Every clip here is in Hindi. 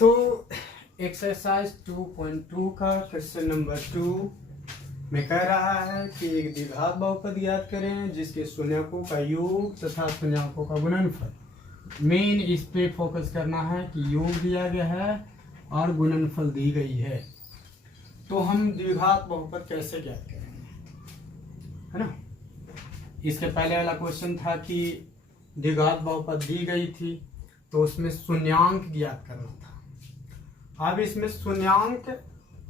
तो एक्सरसाइज 2.2 का क्वेश्चन नंबर 2 में कह रहा है कि एक द्विघात बहुपद ज्ञात करें जिसके शून्यकों का योग तथा शून्यकों का गुणनफल। मेन इस पे फोकस करना है कि योग दिया गया है और गुणनफल दी गई है। तो हम द्विघात बहुपद कैसे ज्ञात करेंगे, है ना। इसके पहले वाला क्वेश्चन था कि द्विघात बहुपद दी गई थी तो उसमें शून्यांक ज्ञात करना था। अब इसमें शून्यांक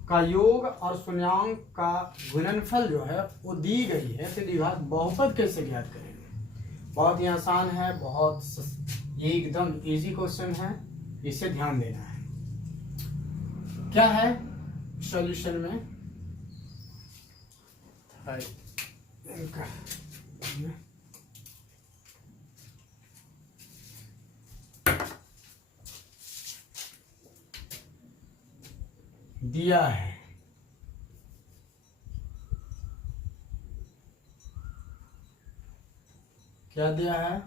का योग और शून्यांक का गुणनफल जो है वो दी गई है, तो द्विघात बहुपद कैसे ज्ञात करेंगे। बहुत ही आसान है, बहुत एकदम इजी क्वेश्चन है, इसे ध्यान देना है। क्या है सॉल्यूशन में दिया है क्या दिया है,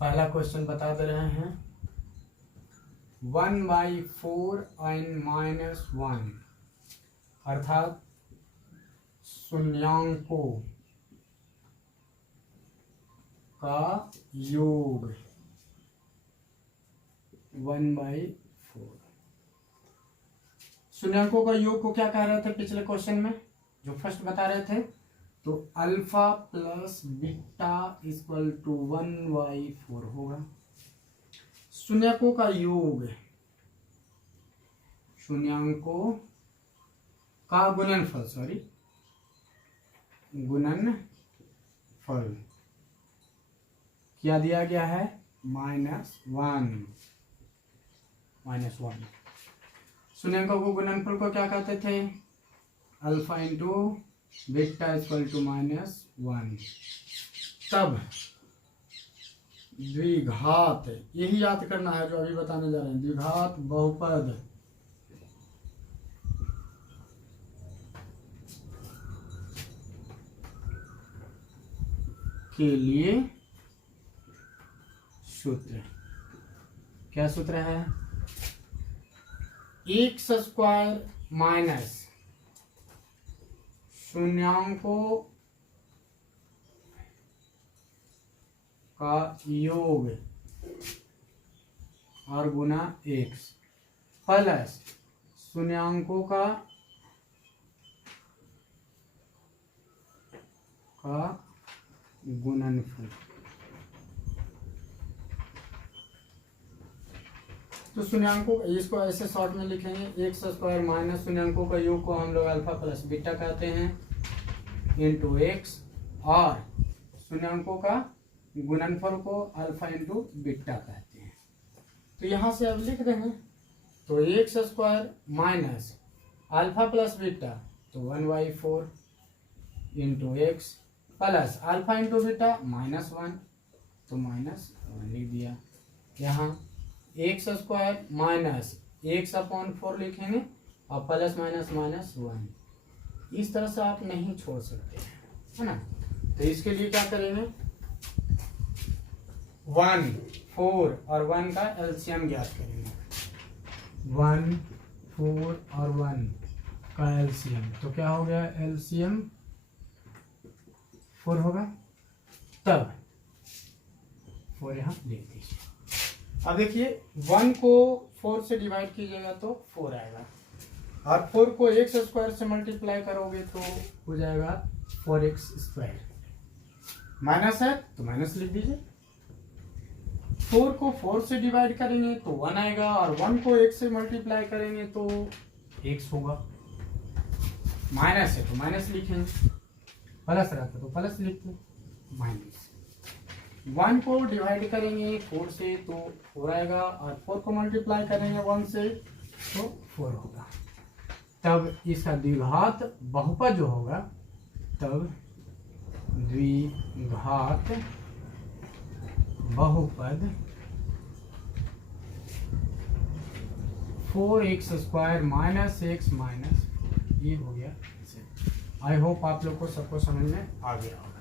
पहला क्वेश्चन बता दे रहे हैं 1/4 n - 1 अर्थात शून्यांकों का योग 1/4। शून्यांकों का योग को क्या कह रहे थे पिछले क्वेश्चन में जो फर्स्ट बता रहे थे, तो alpha plus beta equal to 1/4 होगा। शून्यकों का योग शून्यांकों का गुणनफल गुणनफल क्या दिया गया है -1। शून्यकों को गुणनफल को क्या कहते थे, alpha into beta equal to -1। तब द्विघात, यही याद करना है जो अभी बताने जा रहे हैं, द्विघात बहुपद के लिए सूत्र, क्या सूत्र है, x² माइनस शून्यांकों का योग और गुना x प्लस शून्यांकों का गुणनफल। तो शून्यांकों, इसको ऐसे शॉर्ट में लिखेंगे x² माइनस शून्यांकों का योग को हम लोग अल्फा प्लस बीटा कहते हैं इंटू एक्स, और शून्यांकों का गुणनफल को अल्फा इंटू बीटा कहते हैं। तो यहां से अब लिख देंगे, तो x² minus alpha plus beta तो 1/4 into x plus alpha into beta -1 तो -1 लिख दिया। यहाँ x² माइनस x/4 लिखेंगे और प्लस -1। इस तरह से आप नहीं छोड़ सकते हैं, है ना। तो इसके लिए क्या करेंगे, 1, 4 और 1 का एलसीएम ज्ञात करेंगे। 1, 4 और 1 का एलसीएम, तो क्या हो गया, एलसीएम 4 होगा। तब 4 यहाँ लिख दीजिए। अब देखिए 1 को 4 से डिवाइड कीजिएगा तो 4 आएगा, और 4 को x² से मल्टीप्लाई करोगे तो हो जाएगा 4x²। माइनस है तो माइनस लिख दीजिए। 4 को 4 से डिवाइड करेंगे तो 1 आएगा, और 1 को x से मल्टीप्लाई करेंगे तो x होगा। माइनस है तो माइनस लिखेंगे, प्लस रहता तो प्लस लिखते, माइनस। 1 को डिवाइड करेंगे 4 से तो 4 आएगा, और 4 को मल्टीप्लाई करेंगे 1 से तो 4 होगा। तब इसका द्विघात बहुपद जो होगा, तब द्विघात बहुपद 4x² माइनस x माइनस, ये हो गया। आई होप आप लोग को सबको समझ में आ गया होगा।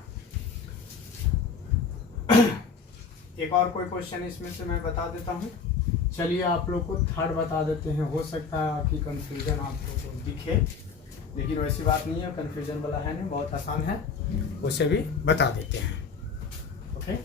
एक और कोई क्वेश्चन इसमें से मैं बता देता हूँ। चलिए आप लोग को थर्ड बता देते हैं, हो सकता है कि कंफ्यूजन आप लोग को दिखे, लेकिन वैसी बात नहीं है, कंफ्यूजन वाला है नहीं, बहुत आसान है, उसे भी बता देते हैं। ओके,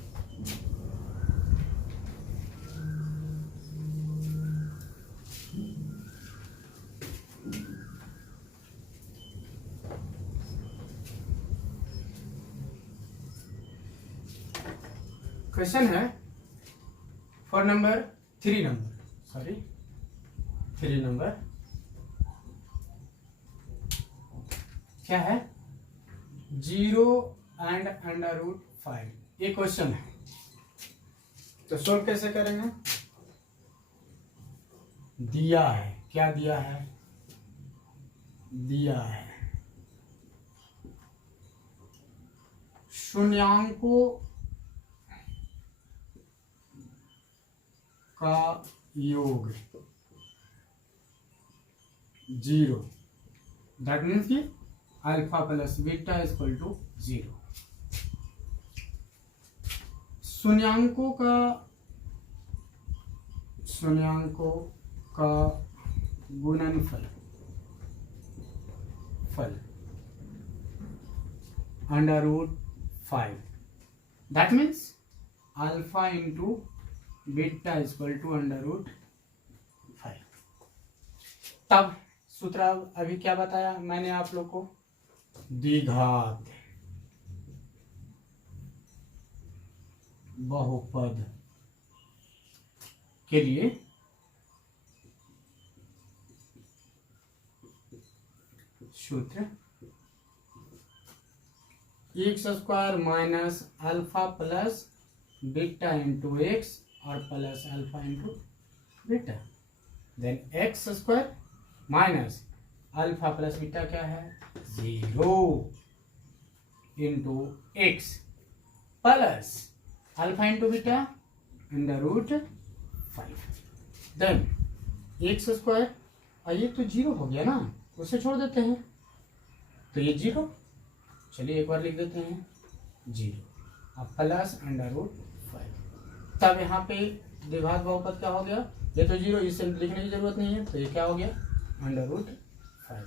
क्वेश्चन है फॉर नंबर 3 नंबर क्या है 0 एंड √5, ये क्वेश्चन है। तो सोल्व कैसे करेंगे? दिया है, क्या दिया है? दिया है शून्यांकों का योग 0, दैट मीन्स कि alpha plus beta equal to 0। शून्यांकों का गुणनफल √5, that means alpha into beta equal to √5। तब सूत्र अभी क्या बताया मैंने आप लोग को? द्विघात बहुपद के लिए सूत्र x² minus alpha plus beta into x और plus alpha into beta, then x² minus alpha plus beta क्या है 0 into x plus alpha into beta √5, then x², ये तो 0 हो गया ना, उसे छोड़ देते हैं तो ये 0, चलिए एक बार लिख देते हैं 0, अब प्लस √5। तब यहाँ पे द्विघात बहुपद क्या हो गया? ये तो 0, इसे लिखने की जरूरत नहीं है, तो ये क्या हो गया √5,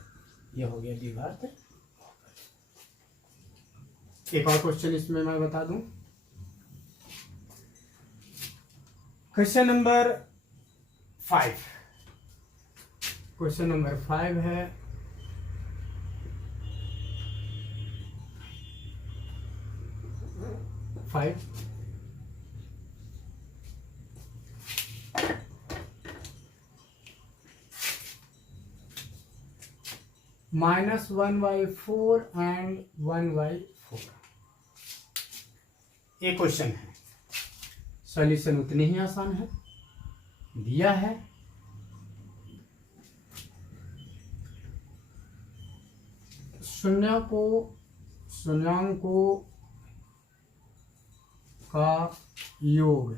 ये हो गया द्विघात। एक और क्वेश्चन इसमें मैं बता दूं, क्वेश्चन नंबर 5। क्वेश्चन नंबर 5 है -1/4 एंड 1/4। ये क्वेश्चन है, सॉल्यूशन उतनी ही आसान है। दिया है शून्यांकों का योग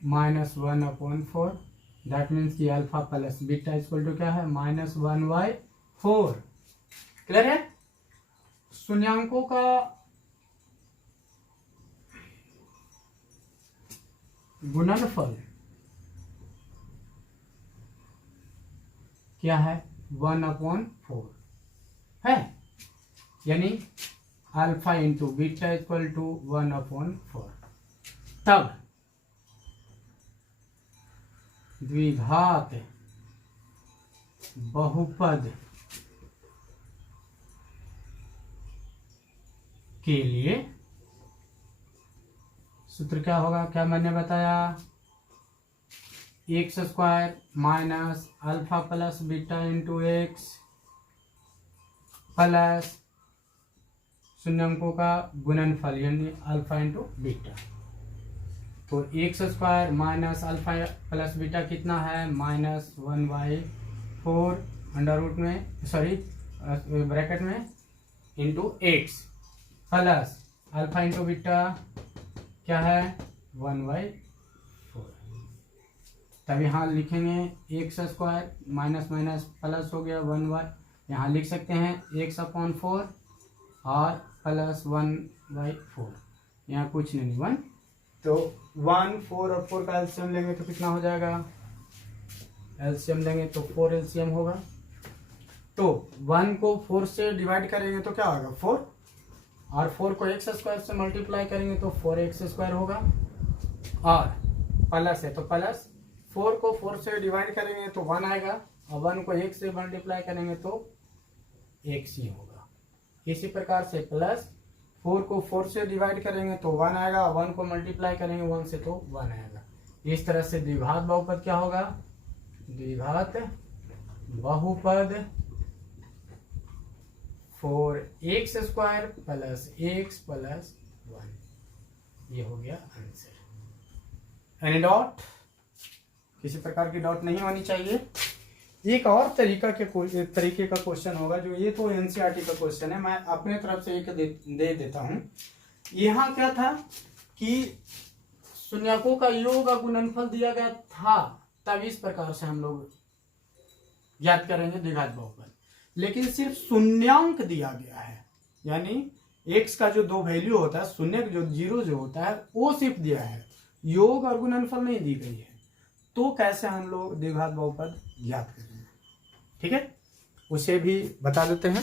-1/4, दैट मीन्स कि alpha plus beta equal to क्या है -1/4। क्लियर है? शून्यांकों का गुणनफल क्या है 1/4 है, यानी alpha into beta equal to 1/4। तब द्विघात बहुपद के लिए सूत्र क्या होगा? क्या मैंने बताया? x² minus alpha plus beta into x plus शून्यांकों का गुणनफल यानी अल्फा इंटू बीटा। तो x² minus alpha plus beta कितना है -1/4 अंडर रूट में, सॉरी ब्रैकेट में, into x plus alpha into beta क्या है 1/4। तब यहाँ लिखेंगे x² माइनस माइनस प्लस हो गया 1/, यहाँ लिख सकते हैं x/4 और प्लस 1/4, यहाँ कुछ नहीं 1 तो 1 4 और 4 का एलसीएम लेंगे तो कितना हो जाएगा, एलसीएम लेंगे तो 4 एलसीएम होगा। तो 1 को 4 से डिवाइड करेंगे तो क्या होगा 4, और 4 को एक्स स्क्वायर से मल्टीप्लाई करेंगे तो 4x स्क्वायर होगा, और प्लस है तो प्लस 4 को 4 से डिवाइड करेंगे तो 1 आएगा, और 1 को 1 से मल्टीप्लाई करेंगे तो x ही होगा। इसी प्रकार से प्लस 4 को 4 से डिवाइड करेंगे तो 1 आएगा, 1 को मल्टीप्लाई करेंगे 1 से तो 1 आएगा। इस तरह से द्विघात बहुपद क्या होगा, द्विघात बहुपद 4x square plus x plus 1, ये हो गया आंसर। एनी डॉट, किसी प्रकार की डॉट नहीं होनी चाहिए। एक और तरीके का क्वेश्चन होगा, जो ये तो एनसीईआरटी का क्वेश्चन है, मैं अपने तरफ से एक दे देता हूं। यहाँ क्या था कि शून्यकों का योग और गुणनफल दिया गया था, तब इस प्रकार से हम लोग याद करेंगे द्विघात बहुपद। लेकिन सिर्फ शून्यांक दिया गया है, यानी x का जो 2 वैल्यू होता है, शून्य जो 0 जो होता है वो सिर्फ दिया है, योग और गुणनफल नहीं दी गई है। तो कैसे हम लोग द्विघात बहुपद याद करेंगे, ठीक है, उसे भी बता देते हैं।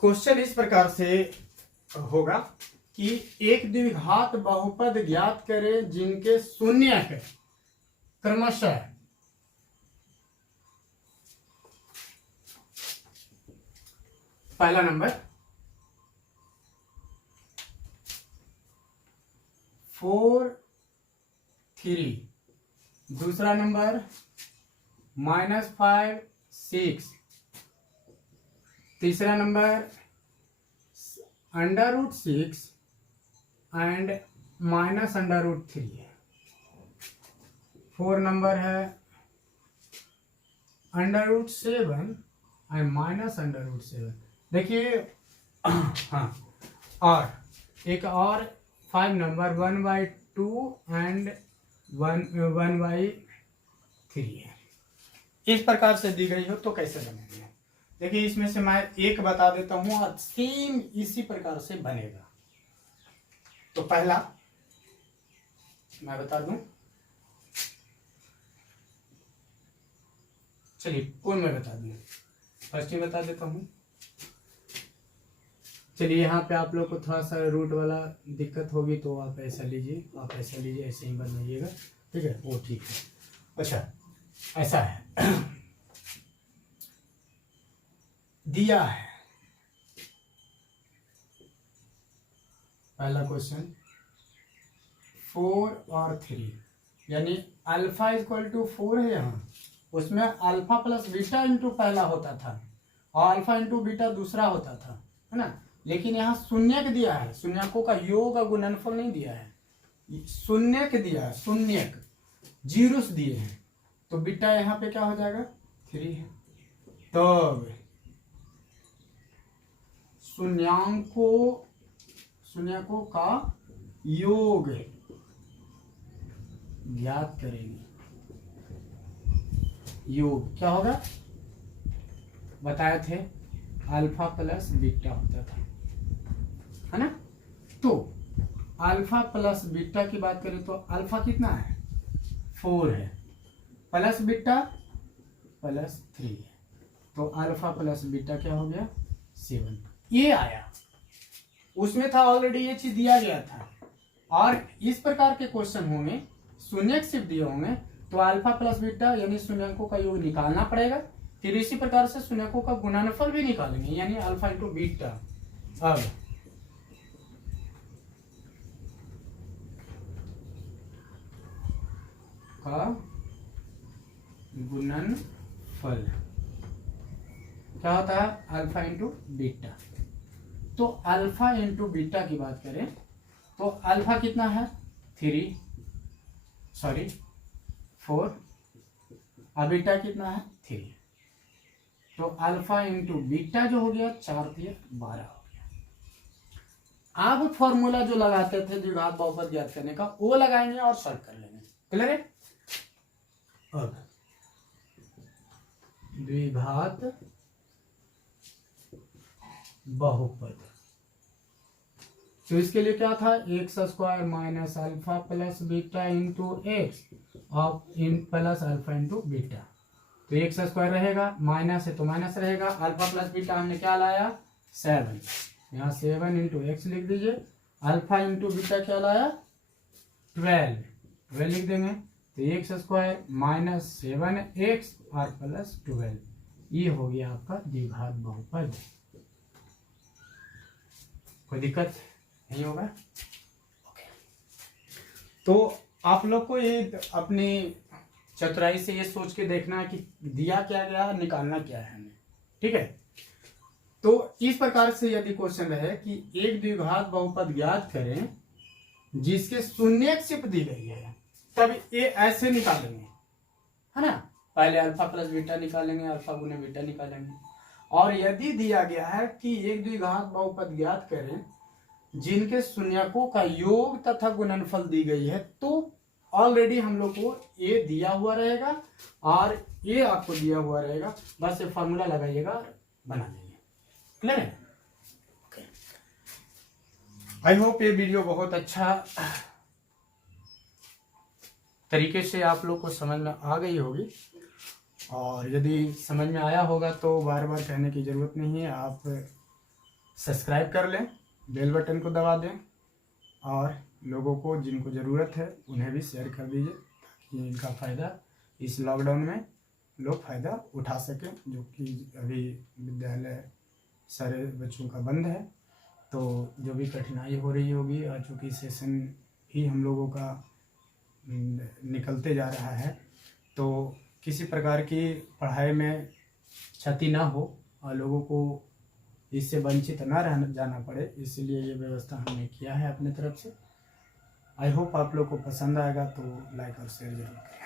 क्वेश्चन इस प्रकार से होगा कि एक द्विघात बहुपद ज्ञात करें जिनके शून्यक क्रमशः पहला नंबर 4 3, दूसरा नंबर -5 6, तीसरा नंबर √6 एंड -√3 है। 4 नंबर है √7 एंड -√7। देखिए हाँ, और एक और 5 नंबर 1/2 एंड 1/3 है। इस प्रकार से दी गई हो तो कैसे बनेगी, देखिए इसमें से मैं एक बता देता हूं और सेम इसी प्रकार से बनेगा। तो पहला मैं बता दूं, चलिए कौन मैं बता दूं, फर्स्ट ही बता देता हूं। चलिए यहाँ पे आप लोग को थोड़ा सा रूट वाला दिक्कत होगी तो आप ऐसा लीजिए, आप ऐसा लीजिए, ऐसे ही बनाइएगा, ठीक है, वो ठीक है। अच्छा ऐसा है दिया है पहला क्वेश्चन 4 और 3, यानी अल्फा = 4 है यहाँ, उसमें अल्फा प्लस बीटा इंटू पहला होता था और अल्फा इंटू बीटा दूसरा होता था, है ना। लेकिन यहाँ शून्यक दिया है, शून्यकों का योग और गुणनफल नहीं दिया है, शून्यक दिया है, शून्यक जीरोस दिए हैं, तो बीटा यहाँ पे क्या हो जाएगा 3 है। तब शून्यकों का योग ज्ञात करेंगे। योग क्या होगा बताए थे, अल्फा प्लस बीटा होता था, है ना। तो अल्फा प्लस बीटा की बात करें तो अल्फा कितना है 4 है, प्लस बीटा +3 है, तो अल्फा प्लस बीटा क्या हो गया 7। ये आया, उसमें था ऑलरेडी, ये चीज दिया गया था। और इस प्रकार के क्वेश्चन होंगे, शून्यक सिर्फ दिए होंगे, तो अल्फा प्लस बीटा यानी शून्यकों का योग निकालना पड़ेगा। फिर इसी प्रकार से शून्यकों का गुणनफल भी निकालेंगे, यानी अल्फा इंटू बीटा। अब का गुणनफल क्या होता है, अल्फा इंटू बीटा। तो अल्फा इंटू बीटा की बात करें तो अल्फा कितना है 4 और बीटा कितना है 3, तो अल्फा इंटू बीटा जो हो गया 4 × 12 हो गया। अब फॉर्मूला जो लगाते थे द्विघात बहुपद ज्ञात करने का, वो लगाएंगे और सॉल्व कर लेंगे। क्लियर है। अब द्विघात बहुपद। तो इसके लिए क्या था, x square minus alpha plus beta into x और in plus alpha into beta. तो एक्स स्क्वायर रहेगा, माइनस है तो माइनस रहेगा, अल्फा प्लस बीटा हमने क्या लाया 7, यहाँ 7 इंटू एक्स लिख दीजिए, अल्फा इंटू बीटा क्या लाया 12 लिख देंगे। तो एक्स स्क्वायर माइनस 7x और प्लस 12, ये हो गया आपका द्विघात बहुपद। कोई दिक्कत नहीं होगा। ओके, तो आप लोग को ये अपनी चतुराई से ये सोच के देखना है कि दिया क्या गया, निकालना क्या है हमें, ठीक है। तो इस प्रकार से यदि क्वेश्चन रहे कि एक द्विघात बहुपद ज्ञात करें जिसके शून्य शिफ्ट दी गई है, तब ये ऐसे निकालेंगे, है ना। पहले अल्फा प्लस बीटा निकालेंगे, अल्फा गुने बीटा निकालेंगे। और यदि दिया गया है कि एक द्विघात बहुपद ज्ञात करें जिनके शून्यकों का योग तथा गुणनफल दी गई है, तो ऑलरेडी हम लोग को ये दिया हुआ रहेगा और ये आपको दिया हुआ रहेगा, बस ये फॉर्मूला लगाइएगा बना लेंगे। क्लियर है? आई होप ये वीडियो बहुत अच्छा तरीके से आप लोग को समझ में आ गई होगी, और यदि समझ में आया होगा तो बार बार कहने की ज़रूरत नहीं है, आप सब्सक्राइब कर लें, बेल बटन को दबा दें और लोगों को जिनको ज़रूरत है उन्हें भी शेयर कर दीजिए ताकि इनका फ़ायदा इस लॉकडाउन में लोग फ़ायदा उठा सकें, जो कि अभी विद्यालय सारे बच्चों का बंद है, तो जो भी कठिनाई हो रही होगी, और चूँकि सेशन भी हम लोगों का निकलते जा रहा है, तो किसी प्रकार की पढ़ाई में क्षति ना हो और लोगों को इससे वंचित ना रहना जाना पड़े, इसलिए ये व्यवस्था हमने किया है अपने तरफ से। आई होप आप लोग को पसंद आएगा, तो लाइक और शेयर जरूर करें।